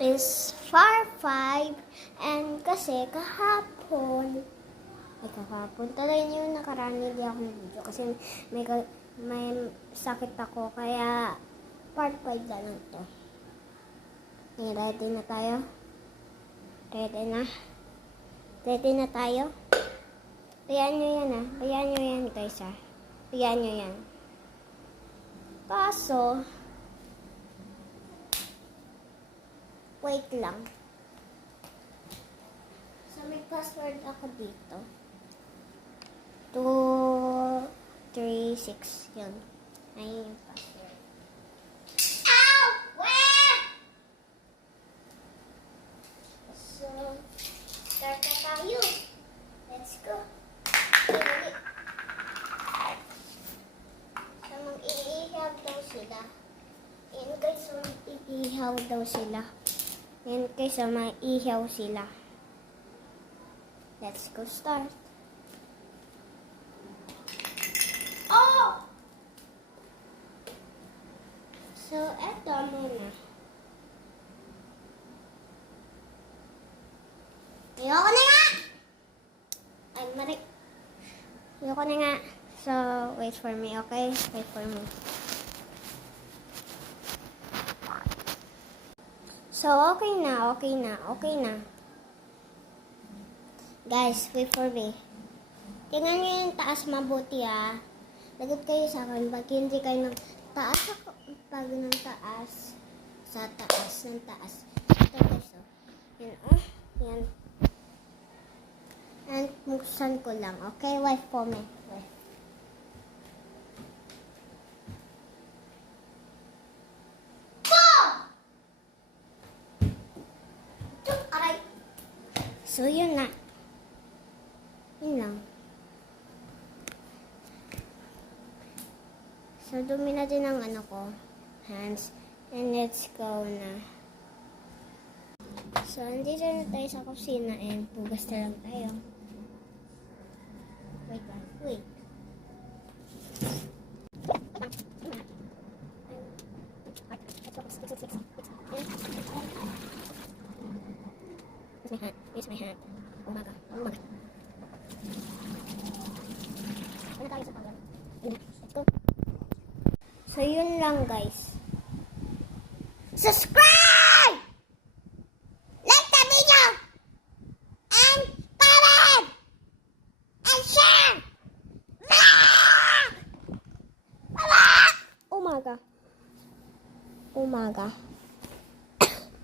is far 5 and kasi kahapon tuloy yung nakaraan hindi ako nag-video kasi may sakit ako kaya part 5 na lang to. Ready na tayo? Ready na tayo? Ayan nyo yan ayan nyo yan guys ayan nyo yan. Kaso wait lang. So, may password ako dito. 236 yun. Ayun yung password. Ow! Where? So, start na tayo. Let's go. So, mag-iihaw daw sila. Yan guys, mag-iihaw daw sila. Yan guys, mag-iihaw sila. Let's go start. Oh! So, eto muna. Ayoko na nga! Ay, mari. Ayoko na nga. So, wait for me, okay? Wait for me. So, okay na. Guys, wait for me. Tingnan nyo yung taas mabuti Lagot kayo sa akin. Pag hindi kayo ng taas ako. Pag ng taas. Sa taas. Ng taas. Ito guys Yan Yan. And buksan ko lang. Okay? Wait for me. Wait. Aray. So, yun na. Yun lang. So, dumi na din ang hands. And let's go na. So, andito na tayo sa kusina and pugas na lang tayo. Wait lang. Wait. Here's my hand. Umaga. So, yun lang guys. Subscribe!